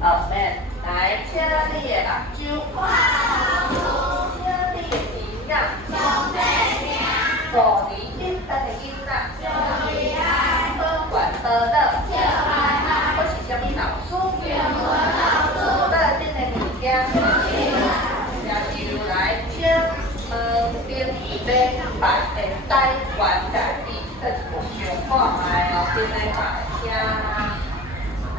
后面来，请你的目睭，请你的钱啊，5年1等的囡仔，好管好乐，我是啥物老师？带恁的物件，也就来请冰杯摆的台湾在地，这一部上看卖哦，真诶大声，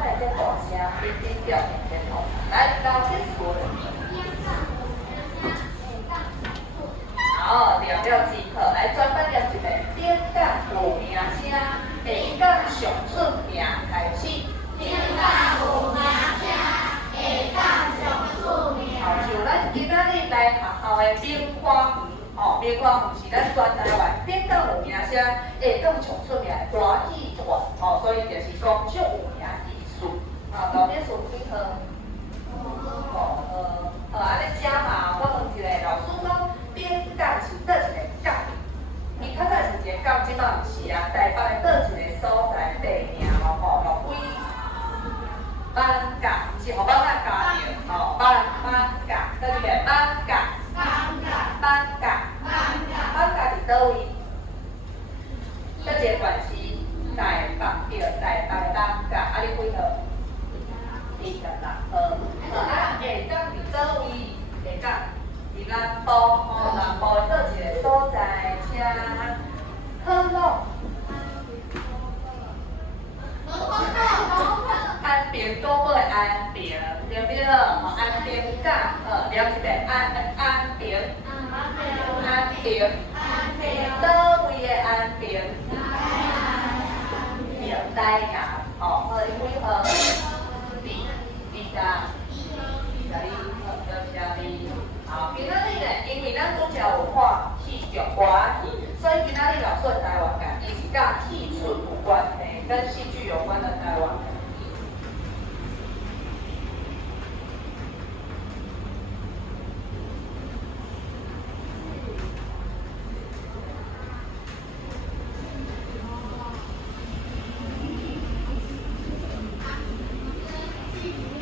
哎，这大声，冰冰掉面吼，来交结束。好，聊聊即可，来专门念一个顶港有名声，下港上出名开始。好，像咱今仔日来学校的冰花园，哦，冰花园是咱全台湾顶港有名声，下港上出名的歌戏团，哦，所以就是讲足有名艺术。啊，老师数几号？好，安尼遮嘛，我问一下老师讲，冰港是倒一个港？伊较早是一个港，即摆毋是啊。台北的倒一个所在地名咯，吼，就几板港，毋是互板仔加着，吼，板港，倒一个板港，板港伫倒位？倒一个县市，台北对，台北的板港，啊，你几号？26号。啊，下港伫倒位？下港伫南部，吼，南部的倒一个所在，请科弄。安平古堡的安平，对不对？吼，安平港，了一个安平，倒位的安平？台南，吼，好，你几号？22号，多谢你。好，今仔日呢，因为咱拄则有看戏剧歌戏，所以今仔日老师的台湾感，伊是甲戏曲有关的，跟戏剧有关的台湾感。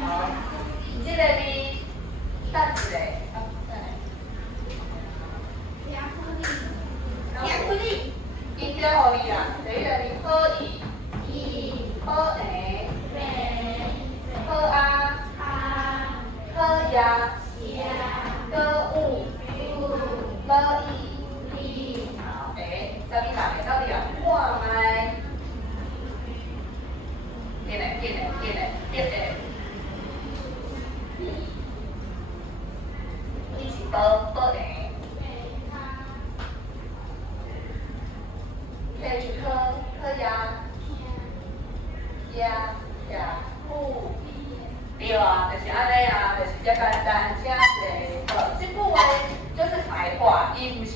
好，这个字，等一下。伊叫互你啊，第一个字好意，好诶，好啊，好呀，好有，好意，好诶，啥物人诶？到底啊？看卖，紧诶，伊是好诶。可以可呀，对啊，就是安尼啊，就是遮简单，遮济。这句话就是白话，伊毋是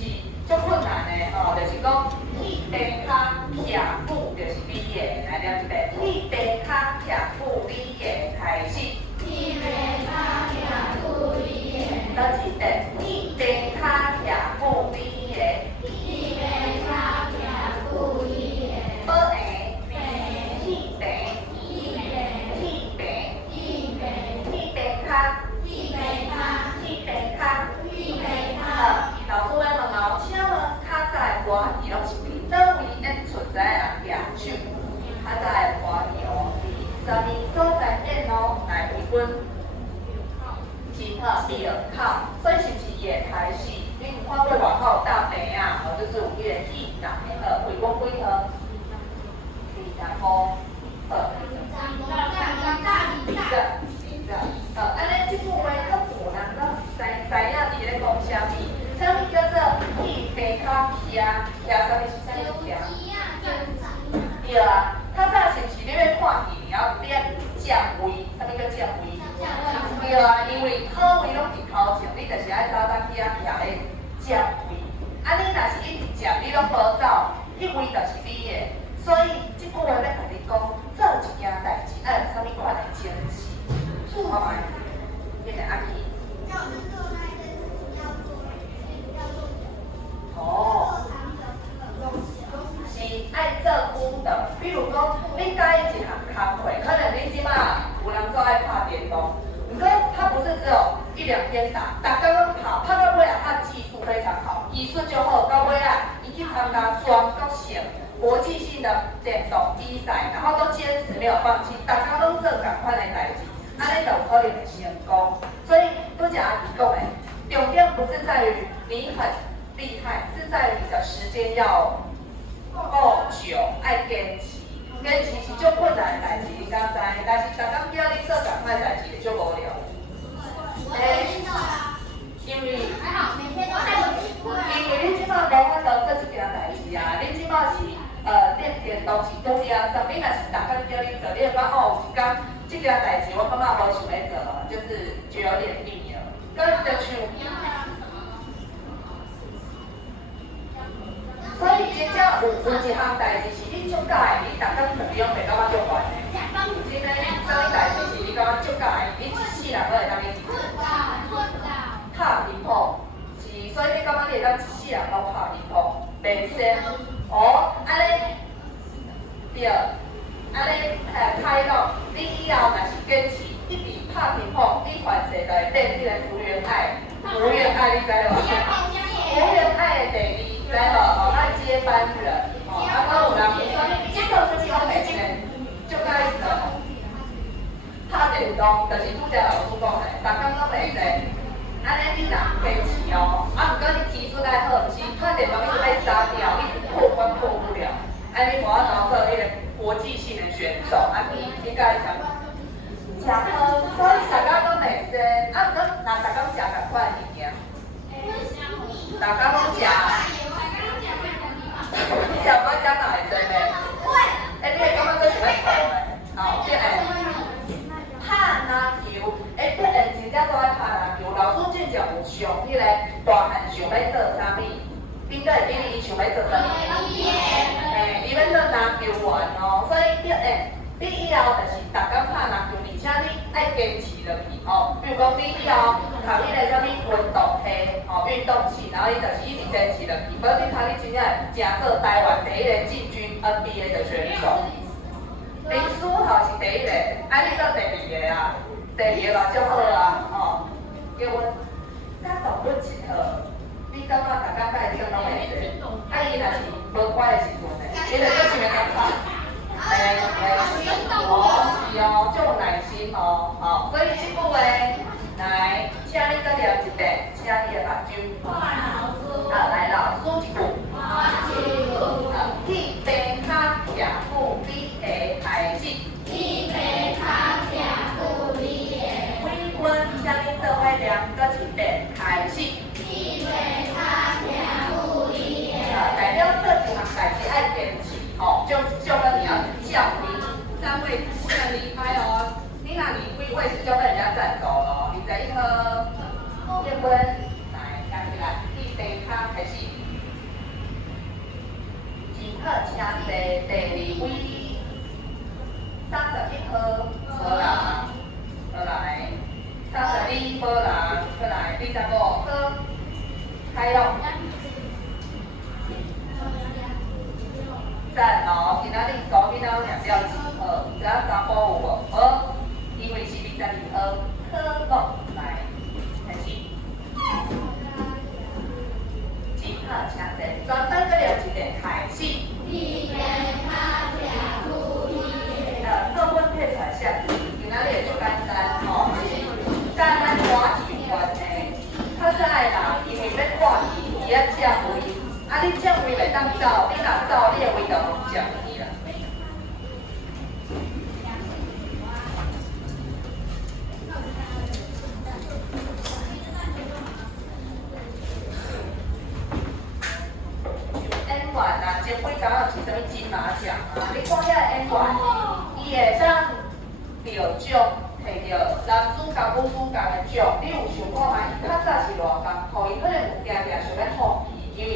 足困难的吼，就是讲去地骹徛久就是你的，来念一遍，去地骹徛久你的开始。倒一遍，去地骹徛久你的。好诶，去老师咧问老请问较早的歌戏拢是伫倒位演出在人举手？较早的歌戏哦，伫啥物所在演咯？来为阮真好2口，所以是毋是伊会开始？你有看过外口有大牌啊？哦，就是有迄个戏台为阮几号？25号。安尼即句话，较无人较知影伊咧讲啥物？啥物叫做去地骹徛啥物是啥物徛？对啊，较早是毋是你要看戏，然后练站位？啥物叫站位？对啊，因为好位拢伫头前，你就是爱早当去徛咧站位。啊，你若是一直站，你拢无走，迄位就是你的。所以即句话要甲你讲，做一件代志爱有啥物款的精神？好吗？变成阿奇。哦。是爱做舞蹈，比如讲，你介意一项工课，可能你即摆有人做爱拍电动两边打，大家拢跑，跑到尾啊，他技术非常好，技术就好，到尾啊，伊去参加全国性国际性的电动比赛，然后都坚持没有放弃，大家拢做同款的代志，安尼就有可能会成功。所以都讲阿弟讲的，重点不是在于你很厉害，是在于你的时间要够久，爱坚持。坚持是足困难的代志，你敢知？但是逐工叫你做同款代志，就足无聊。因为你即马无法度做一件代志啊，你即马是练电动是拄了，上面若是逐工叫你做，你会讲哦，有一天这件代志我感觉无想要做了，就是就有点腻了。跟就像，所以真正有一项代志是你足喜欢，你逐工做了袂感觉足烦的。真的，做你代志是你感觉足喜欢，你一世人都会当你做。拍乒乓是，所以你感觉你会当一世人拢拍乒乓，袂先哦，安尼对，安尼开咯。你以后若是坚持一直拍乒乓，你全世就会变你个福原爱，福原爱你知无？福原爱的第二，知无？哦，咱接班人，哦，啊，搁有人说，这个是超美的，就该做。拍电动就是拄则老师讲的，逐工拢袂使。安尼你若坚持哦，啊，毋过你技术爱好，毋是拍电动一直被杀掉，一直破关破不了。安尼无法度做迄个国际性的选手，啊，你甲伊讲，食好，所以大家都袂使，啊，毋过若逐工食同款物件，大家拢食，你食我食哪会使呢？你会感觉做想要吐的，好，变拍篮球，变真正做爱拍篮球。老师真正有上迄个大汉想要做啥物，应该会记伊想要做啥物。伊要做篮球员哦，所以你以后就是逐工拍篮球，而且你爱坚持落去哦。比如讲你以后读迄个啥物运动系哦，运动系，然后你就是一直坚持落去，否则你真正会真做台湾第一个进军 NBA 的选手。林书豪是第一个，啊，你到第二个啊，第二个嘛足好啊，哦，叫阮甲同阮一号，你感觉大家甲伊算拢会使？啊，伊若是无乖的时阵呢，伊就做啥物感觉？哦，是哦，足有耐心哦，哦，所以即句话，来，请你搁念一遍，请你的目睭。来，老师一句。去边卡徛久，你会开始。去边卡徛久，你会。每分请你做伙念搁一遍，开始。去边卡徛久，你会。代表做一项代志爱坚持，哦，就跟你要降临占位置，不能离开哦。你若离开位置就被人家占走了，你知影呵？结婚，来，站起来，去边卡开始。好，请坐第二位，31号，无人，过来，32无人，过来，25号，开咯。赞哦，今仔日早囡仔念了几号？知影查甫有无？无，因为是22号，科目来，开始。好，请坐，专登搁聊一遍，开始。课文配出来像，今仔日就简单哦，就是简单画一段的，较早的人因为要挂鱼，伊要降位，啊你降位袂当走，你若走，你的位就降去啦。前几工有是啥物金马奖啊？你看遐个演员，伊会当得奖，摕到男主角、女主角的奖，你有想看吗？伊较早是偌艰苦，伊可能有定定想要放弃，因为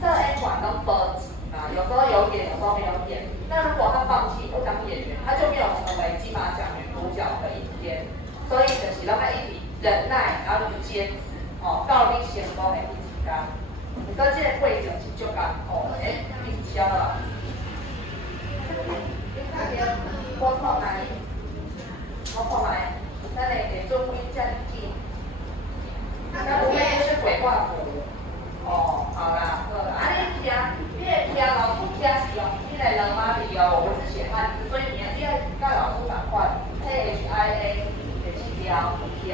做演员拢无钱嘛，有时候有演，有时候没有演。那如果他放弃不当演员，他就没有成为金马奖女主角的一天。所以就是让他一直忍耐，然后去坚持，哦，到你成功的迄一天。不过这个过程是足艰苦的，你晓啊？我看卖，咱下摕做几只镜，条徛。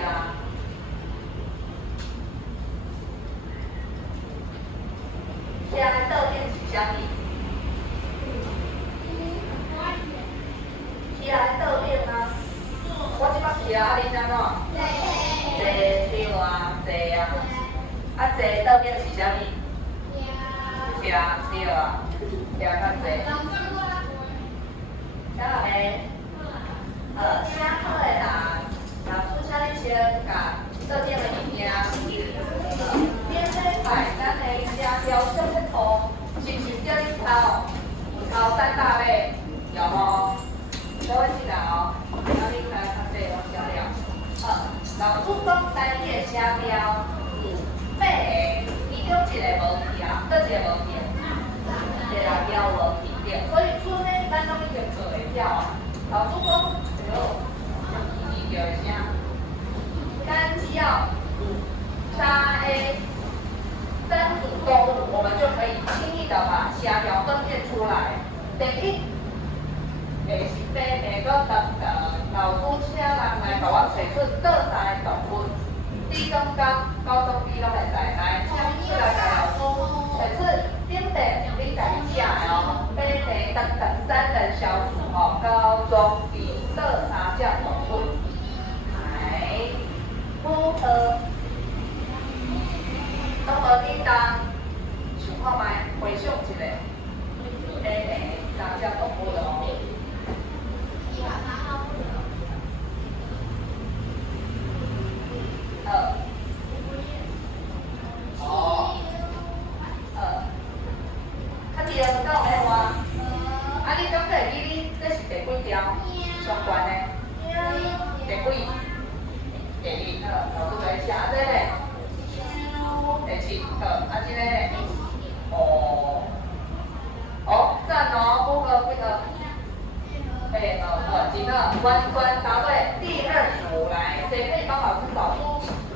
徛的倒边是啥物？徛的倒边啊，我即摆徛啊，恁安怎？坐对啊，坐啊。啊，坐倒边是啥物？徛对啊，徛较济。啥个？写好的人，老师请你先甲倒边的物件记。边咧摆咱的写条小铁图，是不是叫你抄？有抄3大类，有无？各位记得哦，然后你来看这个写条。老师讲单页写条有8个，其中1个无去啊，倒1个无去？第6条无去对，所以剩的咱拢已经做会了啊。老师讲，哎呦，记着一声，咱只要3组动物，我们就可以轻易的把协调分辨出来。第一，是白白个长长，老师请人来甲我找出倒三个动物，低中高、高中低拢会使来，请你来甲老师找出顶顶你家己写的哦，白白长长3人小组哦，高中低倒三只动物，来符合。拢无你当想看卖，回想一下，3只动物咯。较第二个有诶话，你敢会记你这是第几条相关的？第几？第2，老师在写这个。第7，这个呢？赞哦，符合几个？8个，真好，完全答对。第2组来，谁可以帮老师找出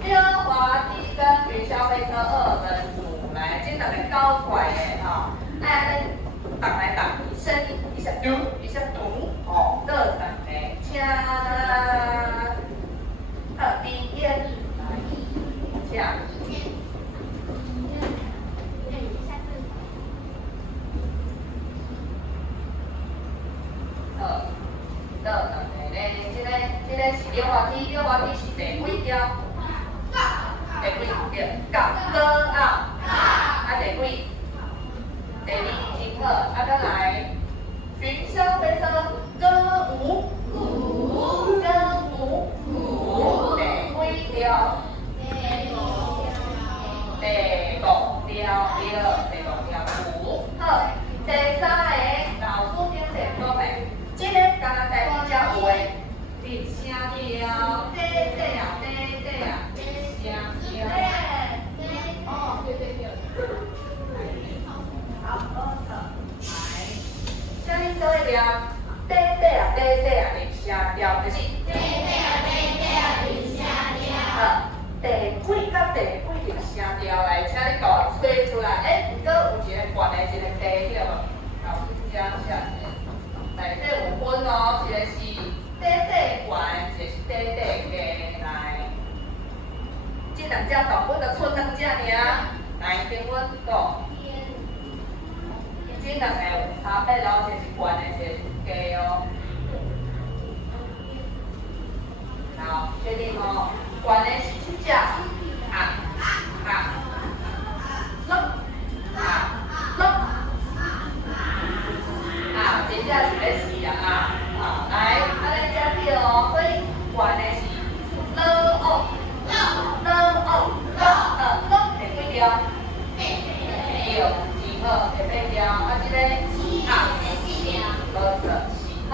溜滑梯跟云霄飞车2人组来？这两个高快的哈，按挡来挡去，声音一下嘟，一下嘟，这两个，请第1请。这个是溜滑梯，溜滑梯是第几条？第几对？高啊，第几？第2真好，再来，云霄飞车歌舞，第几条？第5条，好，第3个老师顶前讲的，这个刚刚第2条有诶。第声调，对啊，第声调。对。好，来，下面做一条，对啊，第声调，就是对啊，第声调。第几甲第几条声调来，请你给我吹出来。不过有一个悬的，一个低的，老师讲下，内底有分哦，一个是。短悬，就是短低来，这2只动物就剩2只尔，来跟阮讲，这2个有差别咯，一个是悬的，一个是低哦。好，确定哦，悬的是7只，真正是咧死啊！来，咱遮叫哦，所以悬的是了第几条？第2，真好，第8条，这个好，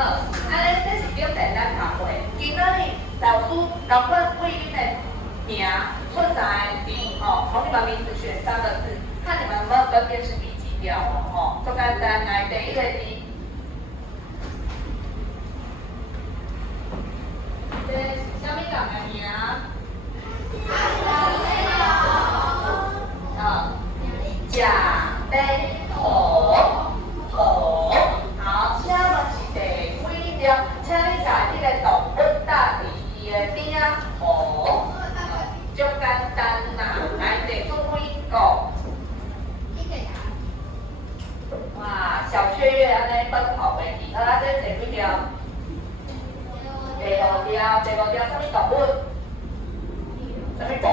这是表弟咱读过，今仔日老师赶快为恁的名出3个字从你们名字选3个字，看你们有没有分辨是第几条哦，做简单，来第1个字。这是啥物人的名？甲杯虎，好，请问是第几条？请你把这个动物搭伫伊的边仔，虎第五条什么动物？什么动？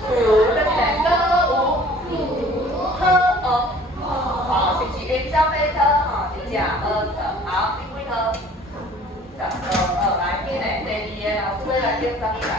虎，对不对？好，是不是云霄飞车？一架二车，好，第几科？12，来，今日第二个老师要来讲什么啦？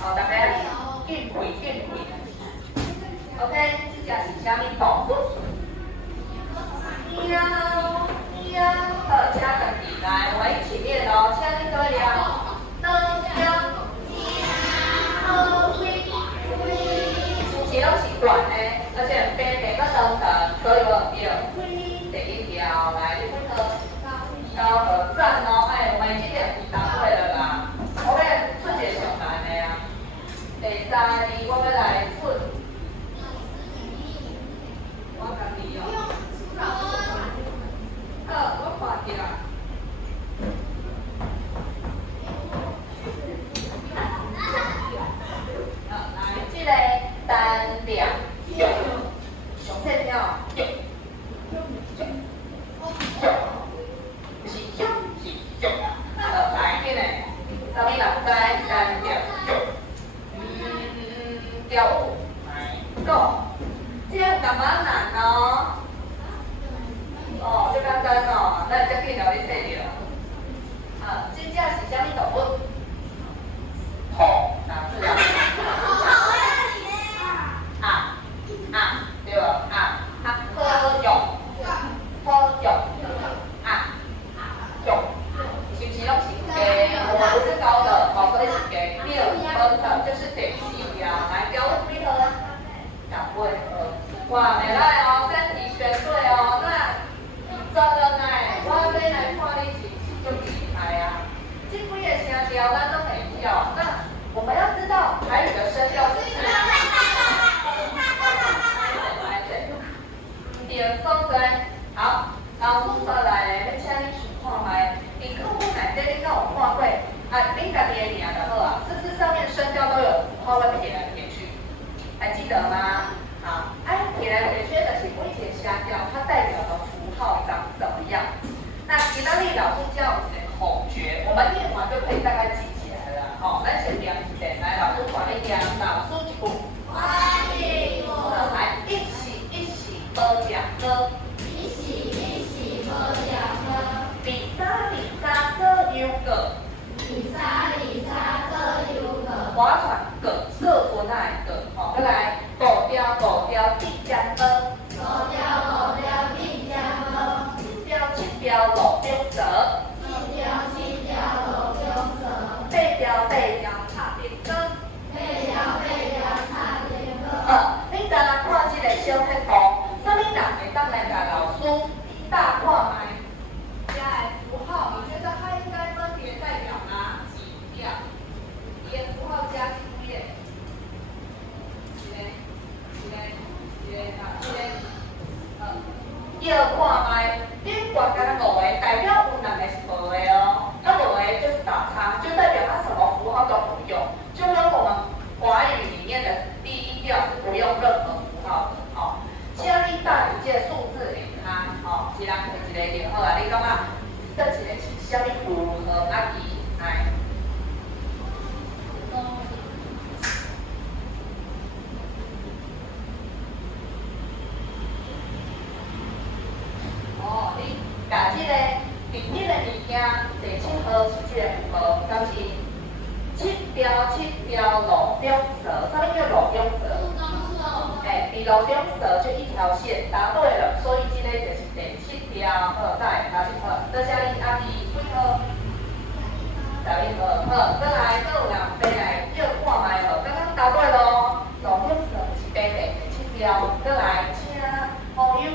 好，大家运会。OK， 这只是啥物动物？喵。好，请家己来，我一起念哦，请你做了。字拢是短的，而且边边个长长，所以我用第一条来，你看到高和赞哦，哎，我们已经答对了啦。我要出一个上难的啊。第三题我要来出，我家己哦。好，我看起来。来，这个单调，上册听哦，不是是。来，这个，什么人知单调？调舞，来，讲，这有干嘛难哦？哦，这简单哦，咱才紧互你说着。真正是啥物动物？兔，哪字啊？对无？好用，是不是拢是鸡？我是高的，所以是鸡。第二个就是第四条，来标几号？18号。哇，袂歹哦，选题选对哦，那真的呢，我要来看你是足厉害啊！这几个声调咱都会晓，那我们要知道台语的声调是。第二所在，好，老师说来，要请你去看卖，你课本内底你敢有看过？恁家己的名就好啊，是不是上面声调都有符号会撇来撇去？还记得吗？好，撇来撇去就是每一个声调，它代表的符号长什么样子？那其他的老师教我们的口诀，我们念完就可以大概记起来了。哦，咱先念一遍，来，老师传一念，老师一句。来，一起喝两歌。比沙这有个。划船个船来个，再来狗雕地江河。七条路中蛇。八条插电杆。恁敢若看这个小贴图，啥物人会当来甲老师大看卖？加的符号，你觉得它应该分别代表哪几条？伊的符号加几页？要看卖，顶挂加5个，代表有2个是无的哦。那5个就是打叉，就代表它什么符号都不用，就跟我们华语里面的第一调是不用任何符号的。哦，请你带一个数字给他，哦，一人摕一个就好啊。你感觉这一个是啥物符合阿姨来？哦，你甲这个平面的物件第7号是这个符号，敢是7条路中蛇？啥物叫路中蛇？伫路中蛇就一条线，答对了，所以这个就是第7条。好，再来哪一号？多谢你阿弟几号？11号。好，再来还有人飞来叫看卖哦，刚刚答对咯，路中蛇是第7条。再来请朋友。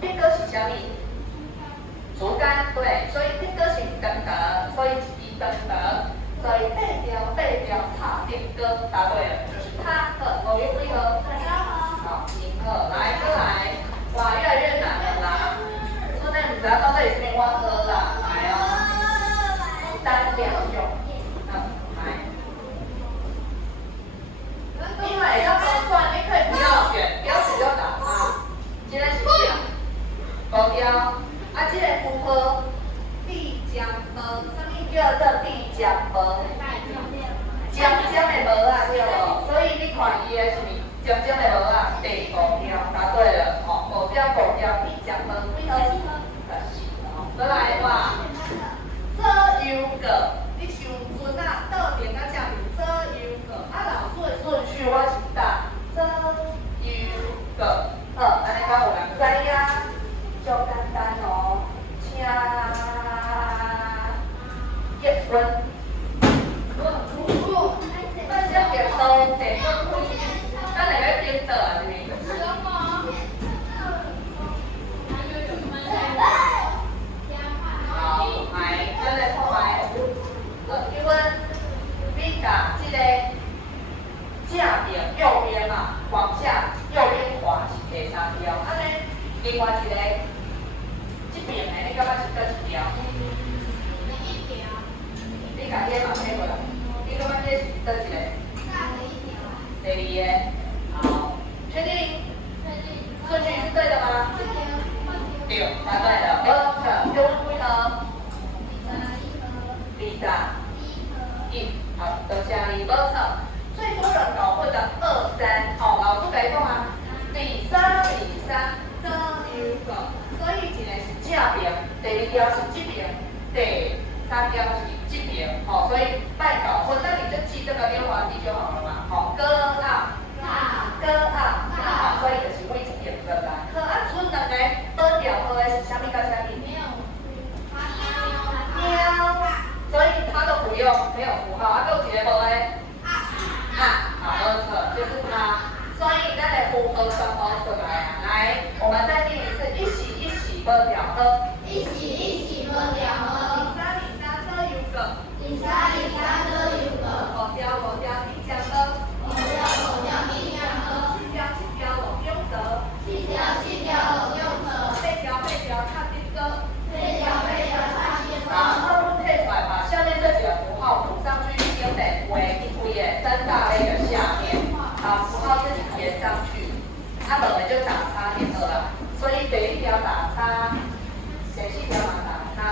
变歌是啥物？竹竿，对，所以变歌是长长，所以一长长，所以八条插变歌，答对了，就是它的某一回合。好，银鹤，来，再来，哇，越来越难了啦！说那你只要到这里这边弯喝啦，来哦，单两用，来。因为要分算，你可以不要选，不要选就打叉。现在是这样，高标，这个符合地江门，什么叫做地江门？江的门啊，对无？所以你看伊的是江的门啊，第五条答对了，五条地江门几号？14。再来吧，左右个，你想船啊，倒边到这边左右个，老师的顺序我是打左右个，安尼敢有人知影？足简单哦，请结婚。那这边都地方开，咱来个颠倒啊，是咪？好，来，咱来看卖。因为你甲这个正边右边嘛，往下右边滑是第三条，安尼另外一个这边的你感觉是倒一条？你甲迄个嘛配过来，你感觉这是倒一个？第二个，好，确定？顺序是对的吗？对，答对了。好，给我几号？21。好，多谢你，没错。最多人搞混的2、3，好，老师给讲啊，第三，左右个，所以一个是正边，第二条是这边，第三条是这边，好，所以别搞混，那你就记这个溜滑梯就好了嘛，好，歌啊，好，所以就是为一点歌啦。可剩两个倒调号的是啥物甲啥物？喵，所以它都不用，没有符号，还有一个无的。好，没错，就是它。所以咱来符合双方出来啊。来，我们再念一次，一起不调和。一起不调和。23左右个。23左右个。五条地江河。五条往右走。7条往右走。8条插边歌。好，那我们退出来，把下面这几个符号补上去，先得为一规的3大类的下面，把符号自己填上去。本来就打叉填2了，所以第1条打叉，第4条嘛打叉。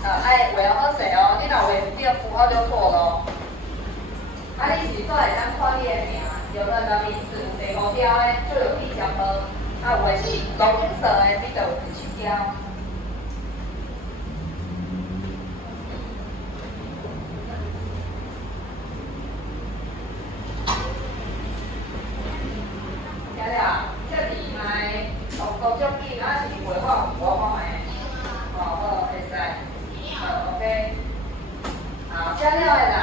画好势哦，你若画唔对符号就错咯。你是煞会当看你的名，有那名字，第5条的就有地江河，有的是绿景色的，你就有第7条。这里来，高足紧，是画我看卖。好，会使。OK。好，加了的啦，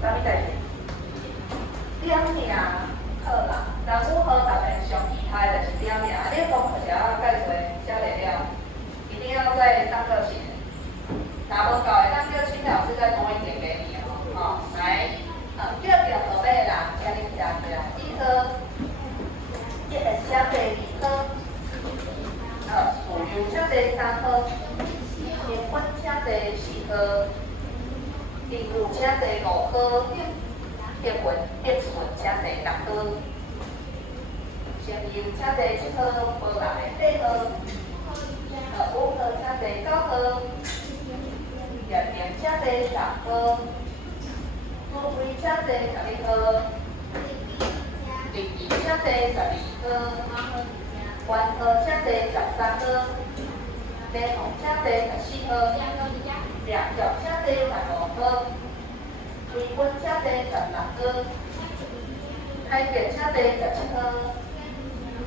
啥物代志？点名，好啦。但符合大家上厉害的是点名，你功课是要介绍写得了，一定要在上课前。拿不到的，咱叫请老师再同一点给你哦。来，叫表后尾啦，请你写出来，一颗。一个写第2颗，树油写第3颗，面粉写第4颗，甜乳写第5颗，结纯写第6颗，香油写第7颗，无辣的8颗，5颗写第9颗，盐写第10颗，猪尾写第11颗。第2写第12颗，关河写第13颗，地红写第14颗，两角写第15颗，微分写第16颗，海边写第17颗，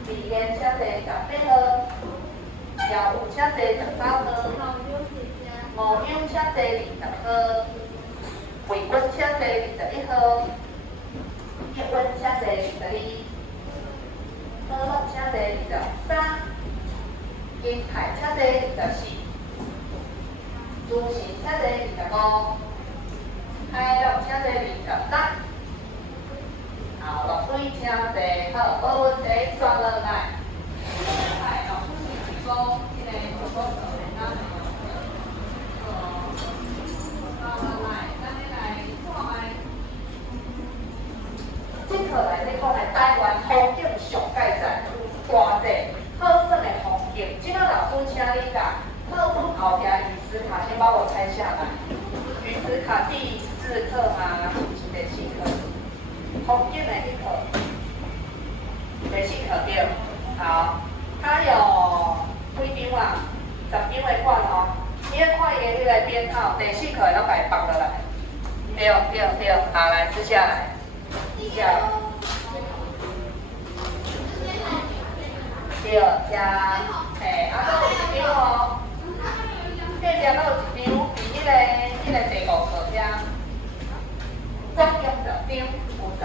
鼻烟写第18颗，药物写第19颗，毛蛹写第20颗，微分写第21颗。结婚写第12， 23，金牌车地24，主神车地25，海陆车地26。好，落水请坐，好，无问题，选落来。来，老师是提供这个提供的咱们这课内底讲的台湾风景上介赞，大济好耍的风景。即摆老师请你甲课本后壁语词卡先帮我拆下来。语词卡第4课吗？是第4课。风景的一课，第4课对。好，它有几张啊？10张的款哦。你要看伊的迄个编号，第4课拢甲伊放落来。对对对，好，来撕下来。对，加，嘿，啊，搁有一张哦，隔壁搁有一张，伫迄个第5课遮，总共10张，有10张。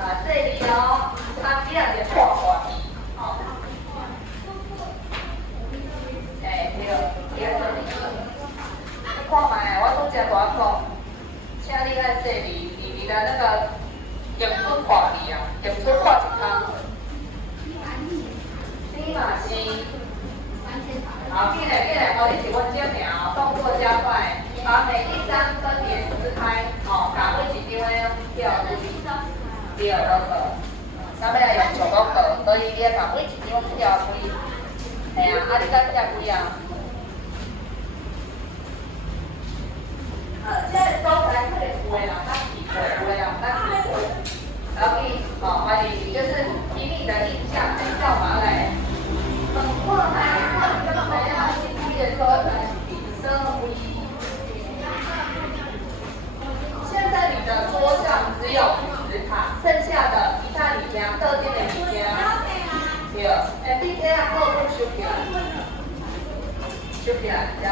啊，这里哦，它这样子画画，哦。对，你看卖，我拄则大讲，请你爱说你的那个迎春画字啊，迎春画一空。你嘛是，好，进来，哦，你是阮这名哦，动作加快，把每一张分别撕开，哦，把每一张的掉入去，第二个，咱要来用手工课，所以你要把每一张掉开。嘿啊，啊，你敢吃几啊？这个所在可能有的人较奇怪，有的人较奇怪。然后你，反正就是凭你的印象，叫嘛来。看来，刚才要进去的所在是第3位。现在你的桌上只有纸卡，剩下的其他物件，特定的物件。对，你这样课本收起来，收起来，这样。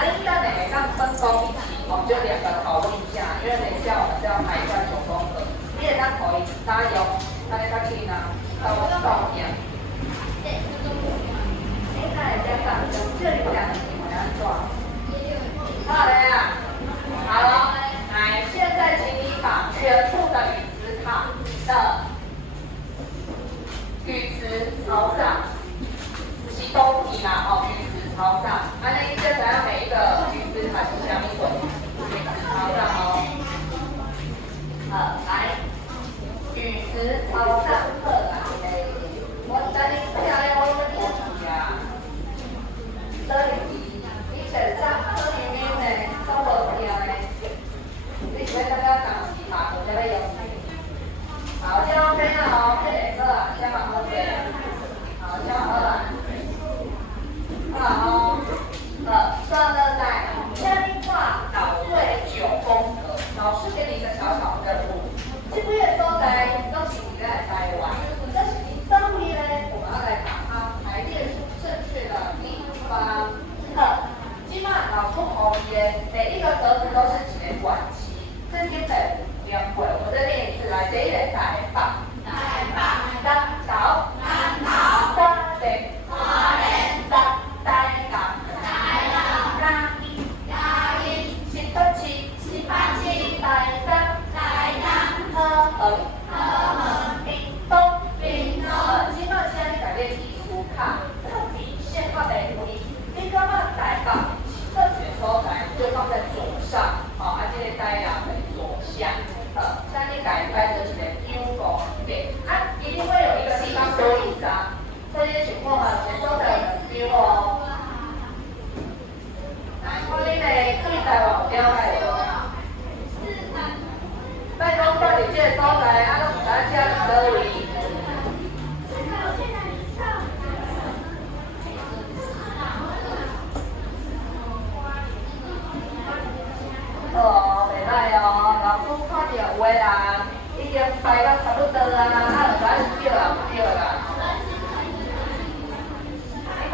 你等下让分工一起，我们就2个讨论一下，因为等一下我们是要排一下手工课，你也当可以加油，大家较紧啊，到点。你看人家上这里讲你们要做，好了呀，好了，来，现在请你把全部的语词卡的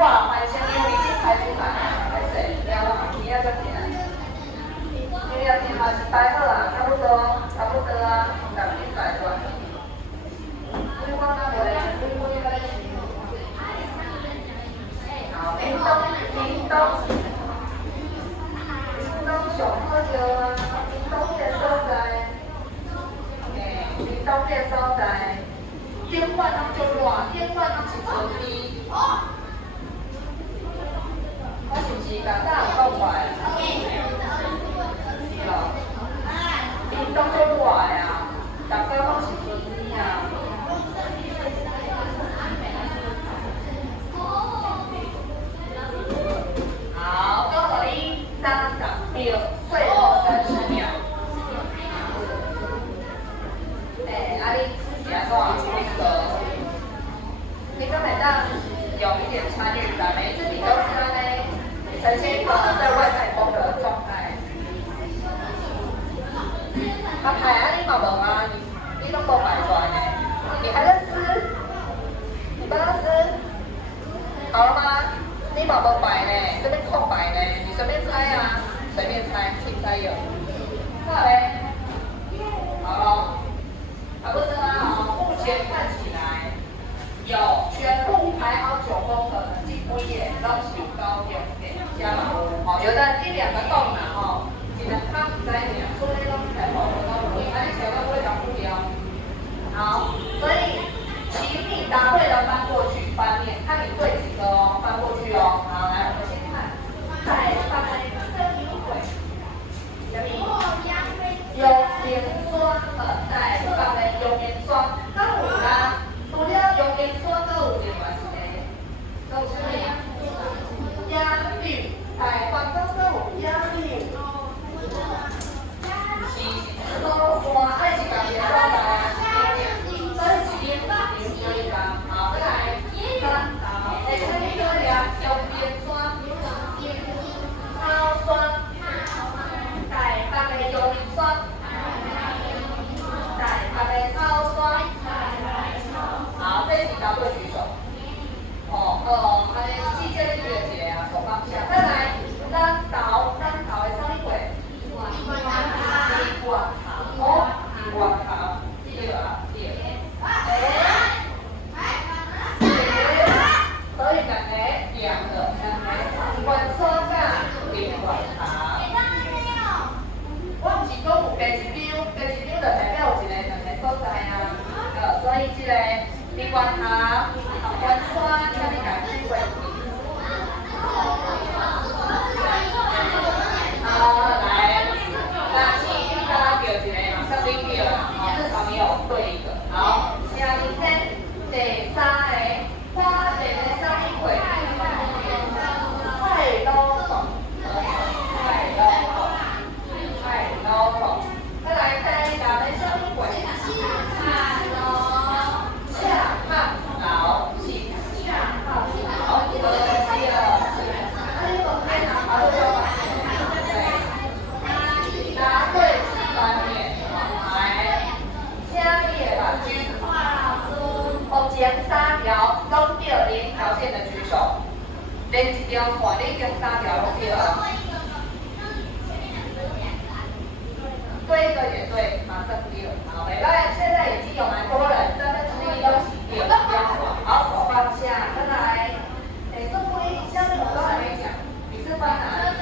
哇，反正你已经排出来，还是了，你要再填。你要填嘛是排好啦，差不多啊，但你排出来。你我那袂，你我应该是。好，屏东上好笑啊，屏东的所在，屏东的所在，顶晚拢足热，顶晚拢是春天。我是不是刚才有讲过？是哦，屏东足热的啊，大家拢是春天啊。好，告诉你30秒，最后30秒。你自己来做你可每当有一点差别感，每一支笔都是呢呈现一个在外太空的状态。牌啊，你嘛无啊，你都无摆出来呢，你还在撕，你帮他撕，好了吗？你嘛无摆呢，这边空白呢，你随便猜啊，随便猜，请猜有。好嘞，好咯，差不多啊，目前看起来有全部排好9宫格的这几页都是有高点点加码哦，有的1、2个洞啦吼，只能他不在点，所以拢才好的都可以，那你想要会讲目标。好，所以请你答对了翻过去翻面，看你对几个哦，翻过去哦。好，来我们先看，再翻生鬼，用盐酸和再放在用盐酸，那有啦，除了用盐酸，都有另外一个，都是鸭绿，台湾都有鸭绿，是高山，还是特别高山，所以是盐酸有一个，好，再来，好，再下一个呀，用盐酸，超酸。台北的用盐酸，台北的超酸。好，这题答对举手。季节的月节啊，手放下。再来，咱头的啥物货？地瓜头，对啊，对。所以两个2个，原酸甲地瓜头。我毋是讲有第一张就代表有一个2个所在啊。所以这个地瓜头、原酸，甲你家取过去。来，那你刚刚叫一个，马上你叫啦，至少你有对一个。好，下面看第3个，花莲的啥物货？菜刀虫，菜刀虫。再来看第2个啥物货？恰汉老是恰汉老，可惜了。爱拿好久吧？对，答对是翻面，来，请你的目睭，目前3条拢对零条线的举手，连一条线你用3条拢对啊。对一个也对，马上对。好，没赖，现在已经有蛮多人1/3都是对的，好，手放下，再来。这回下面我都还没讲，你是翻哪里？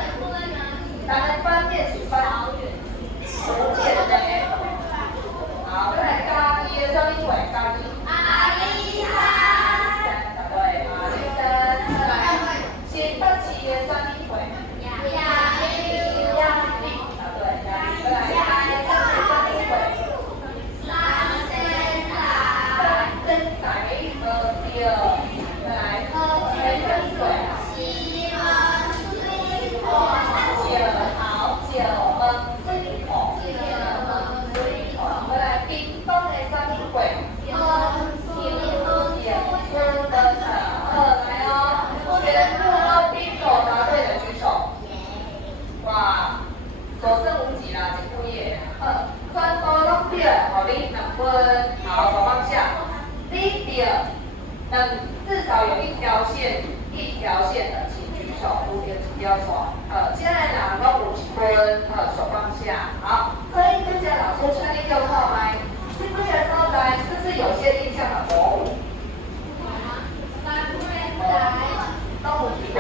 咱们翻面是翻福建的。好，再来咖喱的啥物货？咖喱。阿里山。答对，阿里山。再来，新北市的啥物货？鸭梨。答对，鸭梨。再来，台中的啥物货？三仙台。对。再来，台中水。九门水库，再来屏东的啥物货？苏德城。来哦，全部都bingo答对的举手。哇，所剩无几啦，这几页。全部拢对，互你2分。好，手放下。你对2至少有一条线的，请举手，五点不要说。接下来哪个五十分？手放下。好，这一个家老师确定就后来，是不是所在是不是有些印象很模糊？都有机会。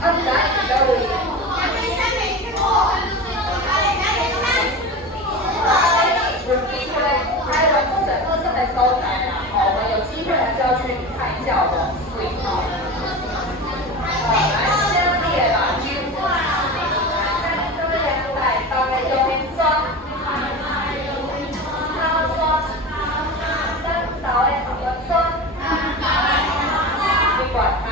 啊，哪里都有。还有或者特色的收窄啦，我们有机会还是要去看一下我们水泡。来，先列啦，举手。来，这边来，大概用双，他说，三导的好双，你管他，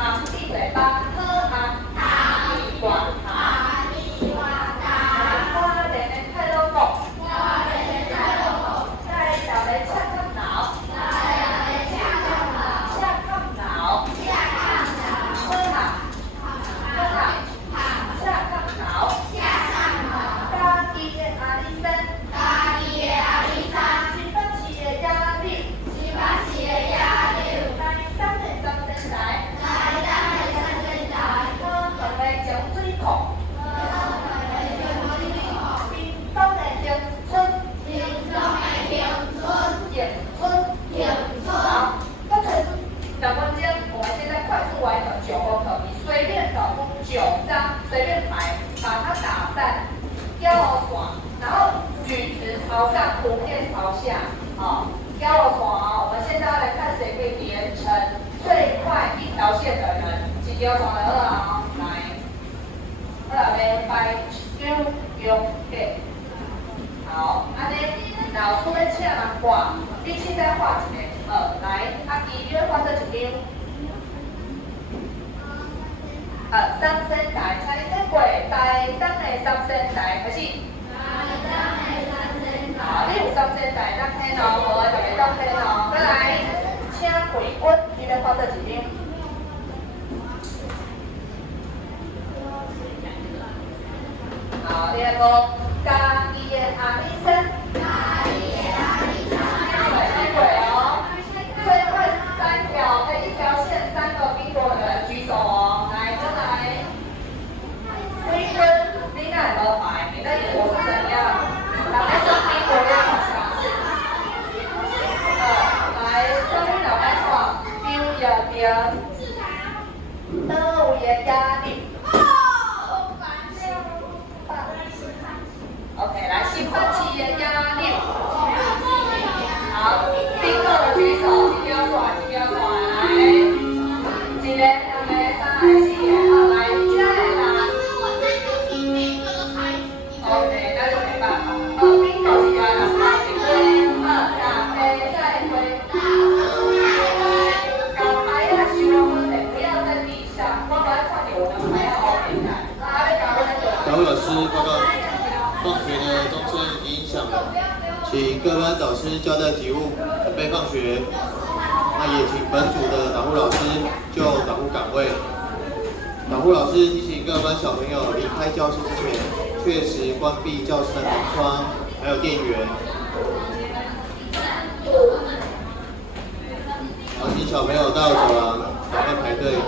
啊，闭嘴巴，喝他，你管他，花莲的太多狗。随便排，把它打散，腰爽，然后举直朝上，图片朝下，腰爽。我们现在要来看谁可以连成最快一条线的人，几条爽的来，来摆用给，好，安尼老师咧请人画，你现在画一个，来，你要画这一张。三声台，请你跟过台东的三声台开始。好，你有三声台，当天哦，无就袂当天哦。再来，请回温，你要画这一张。好，第二个，家己的阿里山。对哦，最后一条线3个苹果的人举手哦。你那有牌，你的果是怎样？哪边是苹果的好强势？来，这边老板说，丢呀丢，都有压力。OK， 来，兴奋期的压力。好，订购的举手，请不要耍，请不要耍，来，一个、两个、3个、4个，好来，接下来啦。OK， 那就没办法。冰狗是要拿三十块，打飞再回。搞牌啊，修了分的不要在地上，我把它看见我的牌要好平台。小老师报告，放学的钟声已经响了，请各班导师交代题目，准备放学。那也请本组的导护老师就导护岗位。导护老师提醒各班小朋友离开教室之前，确实关闭教室的门窗，还有电源。好，请小朋友到走廊赶快排队，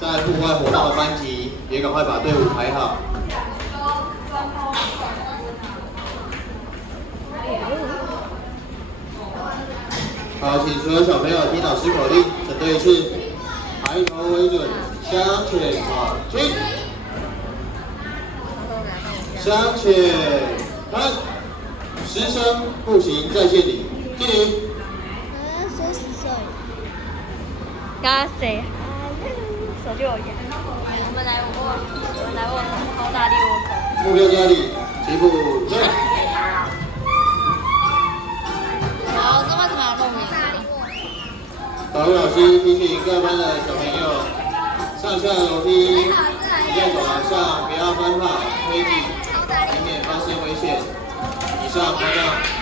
在户外活动的班级也赶快把队伍排好。好，请所有小朋友听老师口令，整队一次，抬头为准，向前跑，进。向前，看，10声步行在线里，敬礼。刚谁？手就有烟。我们来握，好大力握手。目标家里，起步，对。好，这为什么要录影？导护老师提醒各班的小朋友，上下楼梯，你在走廊上不要奔跑、推挤，以免发生危险。以上报告。